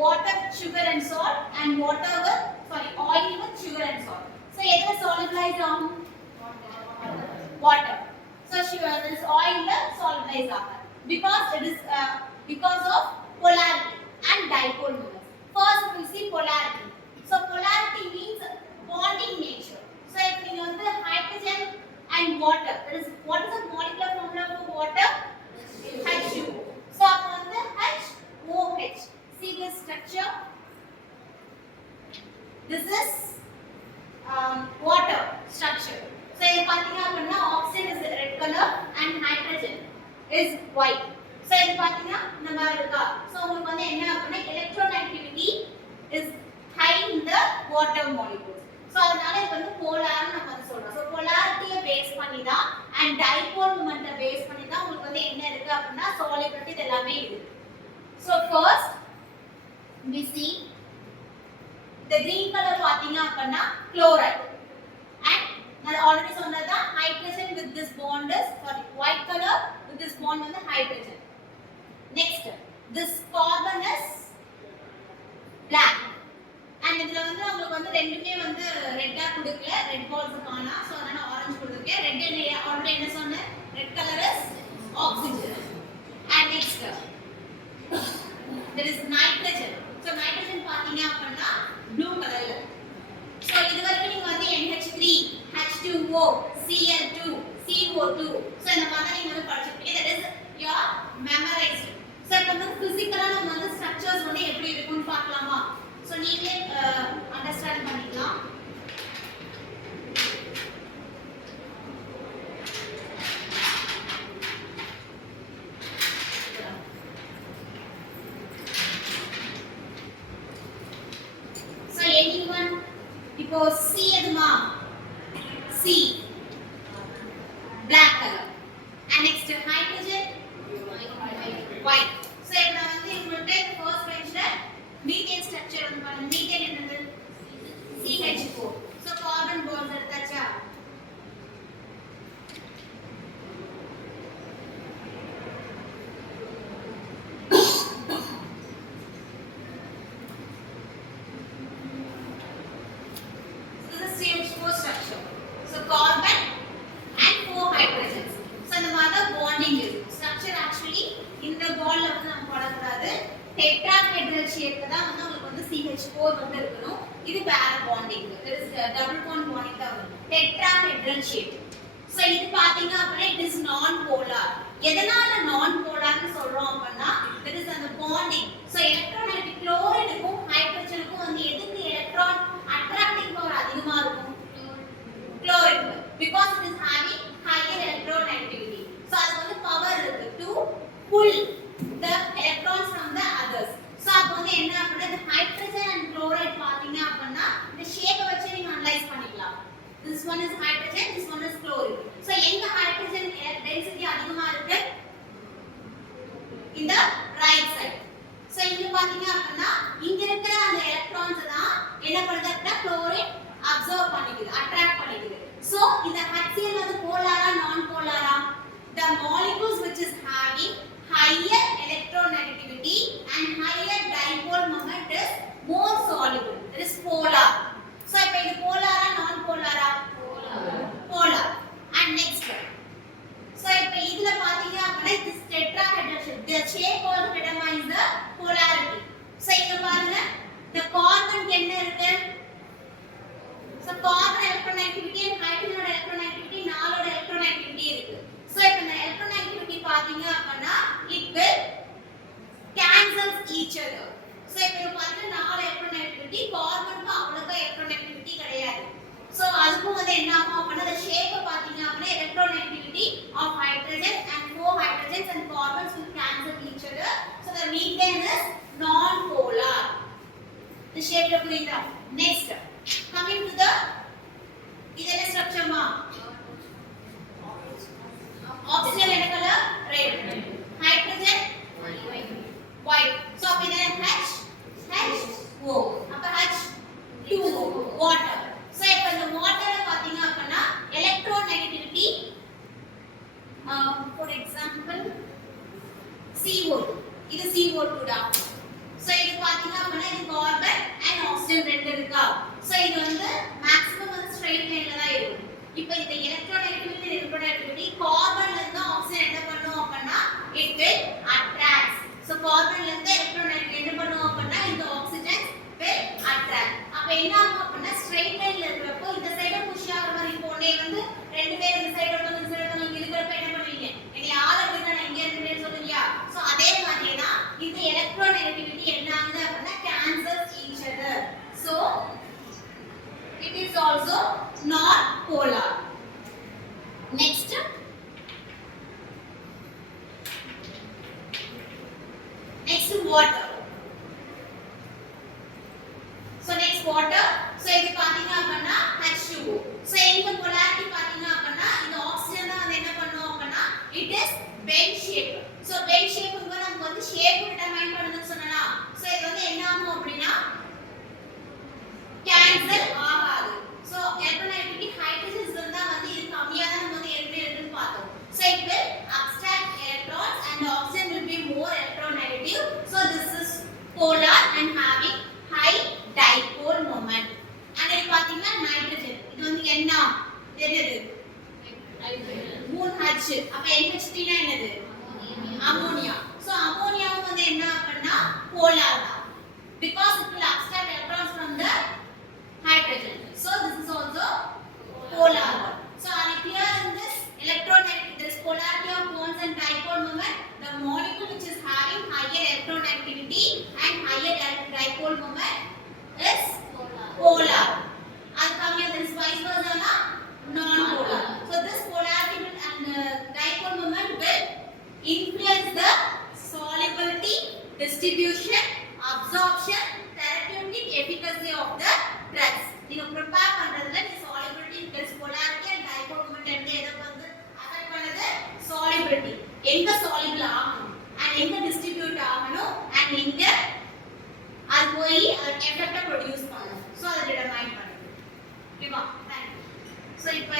water with sugar and salt and water with oil with sugar and salt. So எதுல solubilize ஆகும்? Water. So sugar this oil ல solubilize ஆகும் because it is because of polarity and dipole moments. First we see polarity. So polarity means bonding nature. So if you know the hydrogen and water, that is what is the molecular formula for water? H2O. So upon the HOH. See this structure. This is water structure. So in pathina oxygen is red color and hydrogen is white. So in pathina nama iruka. So உங்களுக்கு வந்து என்ன அப்படினா electronegativity is high in the water molecules. So அதனால இது வந்து polar நம்ம வந்து சொல்றோம். So polarity பேஸ் பண்ணி தான் and dipole moment பேஸ் பண்ணி தான் உங்களுக்கு வந்து என்ன இருக்கு அப்படினா solubility இது எல்லாமே இருக்கு. So first we see the green color பாத்தீங்க அப்படினா chloride and நான் already சொன்னதா hydrogen with this bond is white color with this bond வந்து hydrogen. Next this carbon is black and இதுல வந்து உங்களுக்கு வந்து ரெண்டுமே வந்து ரெட்டா கொடுக்கல ரெட் பால்ஸ் காணா சோ அதனால ஆரஞ்சு கொடுத்திருக்கேன் ரெட் ஆல்ரெடி என்ன சொன்னேன் red colour is oxygen and next there is nitrogen. So nitrogen பாத்தீங்க அப்படினா blue கலர்ல. So இது வரைக்கும் நீங்க வந்து NH3, H2O, Cl2, CO2 so இந்த மாதிரி நீங்க வந்து படிச்சிருப்பீங்க. That is your memorized. So இப்போ வந்து பிசிக்கலா நம்ம வந்து ஸ்ட்ரக்சர்ஸ் வந்து எப்படி இருக்குன்னு பார்க்கலாமா? So நீங்களே அண்டர்ஸ்டாண்ட் பண்ணிக்கலாம். So anyone இப்போ C எதுமா? C black color and next hydrogen white. So இப்போ வந்து உங்களுக்கு first benchல methane structure வந்து பாருங்க. methane என்னது? CH4. So carbon bonds எடுத்தாச்சா? So this is CH4 structure. So carbon and 4 hydrogens. So இந்த மாதிரி bonding இருக்கு. Structure actually இந்த bond ல வந்து நம்ம போடக்கூடாது. டெட்ராஹெட்ரல் ஷேப்ல தான் வந்து உங்களுக்கு வந்து CH4 வந்து இருக்கணும். இது பேர bonding. There is double bond bonding தான் வரும். Tetrahedral shape. So இது பாத்தீங்க அப்படினா it is non polar. எதனால non polar னு சொல்றோம் அப்படினா that is அந்த bonding. So electronegative chlorineக்கும் hydrogenக்கும் வந்து எதுக்கு எலக்ட்ரான் attracting power அதிகமா இருக்கும்? Chlorine because it is having higher electronegativity. So அது வந்து பவர் இருக்கு to pull the electrons from the others. So அப்ப வந்து என்ன அப்படினா the hydrogen and chloride பாத்தீங்க அப்படினா இந்த ஷேப்பை வச்சு நீங்க அனலைஸ் பண்ணிக்கலாம். This one is hydrogen, this one is chlorine. So எங்க hydrogen density அதிகமா இருக்கு? In the right side. So இங்க பாத்தீங்க அப்படினா இங்க இருக்கிற அந்த எலக்ட்ரான்ஸ் தான் என்ன பண்ணுது அப்படினா chlorine அப்சர்வ் பண்ணிக்குது, அட்ராக்ட் பண்ணிக்குது. So இந்த HCl வந்து போலாரா நான் போலாரா? The molecules which is having higher electronegativity and higher dipole moment is more soluble. It is polar. So if it is polar or non-polar? Polar. And next one. So if idhula pathina appadina this tetrahedral shape, the shape also determines the polarity. So inga paarenga the carbon ku enna irukku? So carbon electronegativity and hydrogen electronegativity naaloda electronegativity irukku. So if the electronegativity பாத்தீங்க அப்படினா it will cancels each other. So if you பாத்தீங்க நாலு electronegativity கார்பனுக்கு அவ்வளவுக்கு electronegativity கிடையாது. So அதுக்கு வந்து என்ன ஆகும் அப்படினா the shape பாத்தீங்க அப்படினா electronegativity of hydrogen and 4 hydrogens and carbons will cancel each other. So the methane is non-polar. The shape புரியுதா? Next coming to the இதென்ன structure மா? Oxygen என்ன color? Red. Hydrogen? White. So அப்ப இதென்ன H? HO. அப்ப H2O. Water. So இப்ப இந்த water பாத்தீங்க அப்படினா electronegativity for example CO2. இது CO2 டா. So சோ இது பாத்தீங்கன்னா அப்படினா இது கார்பன் அண்ட் ஆக்ஸிஜன் ரெண்டு இருக்கா சோ இது வந்து மேக்ஸिमम வந்து ஸ்ட்ரைட் லைன்ல தான் இருக்கும் இப்போ இந்த எலக்ட்ரோநெகட்டிவிட்டி எலக்ட்ரோநெகட்டிவிட்டி கார்பன்ல இருந்து ஆக்ஸிஜன் என்ன பண்ணும் அப்படினா it will attract சோ கார்பன்ல இருந்து எலக்ட்ரோநெகட்டிவிட்டி என்ன பண்ணும் அப்படினா இந்த ஆக்ஸிஜன் will attract அப்ப என்ன ஆகும் அப்படினா ஸ்ட்ரைட் லைன்ல இருக்கறப்போ இந்த சைடு புஷ் ஆகுற மாதிரி போனே வந்து ரெண்டு பேர் இந்த சைடு வந்து இந்த சைடு வந்து இருக்கிறப்ப என்ன பண்ணுவீங்க நீங்க யார் அப்படினா நான் இங்க இருக்கேன்னு சொல்றீங்க சோ அதே மாதிரி தான் இந்த எலக்ட்ரோநெகட்டிவிட்டி என்ன ஆகுது அப்படினா cancels each other so it is also not polar next water so next water so இது பாத்தீங்க அப்படினா H2O so இந்த polarity பாத்தீங்க அப்படினா இந்த ஆக்ஸிஜன் தான் வந்து என்ன பண்ணும் அப்படினா it is bell shape so bell shape ங்க நமக்கு வந்து ஷேப் டிட்டர்மைன் பண்ணனும்னு சொன்னனா so இது வந்து என்ன ஆகும் அப்படினா cancel ஆகாது so electronegativity hydrogens இருந்தா வந்து இது கம்மியா தான் நம்ம வந்து எப்படி இருக்குன்னு பார்த்தோம் so it will abstract electrons and the oxygen will be more electronegative so this is polar and having high dipole moment and இது பாத்தீங்கன்னா nitrogen இது வந்து என்ன என்னது 3H அப்ப NH3 னா என்னது ammonia so ammonia வந்து என்ன அப்படினா polar தான் because it will abstract electrons from the hydrogen so this is also polar so are you clear in this electronegativity this polarity of bonds and dipole moment the molecule which is having higher electronegativity and higher dipole moment is polar and coming this vice versa na non polar so this polarity and dipole moment will influence the solubility distribution absorption therapeutic efficacy of the drugs நீங்க prepare பண்றதுல நீ solubility plus polarity and dipole moment ரெண்டு எதை வந்து அஃபெக்ட் பண்ணுது solubility எங்க soluble ஆகணும் and எங்க distribute ஆகணும் and எங்க அது போய் எஃபெக்ட்ட ப்ரொடியூஸ் பண்ணணும் சோ அதை டிட்டர்மைன் பண்ணுது ஓகேவா சோ இப்போ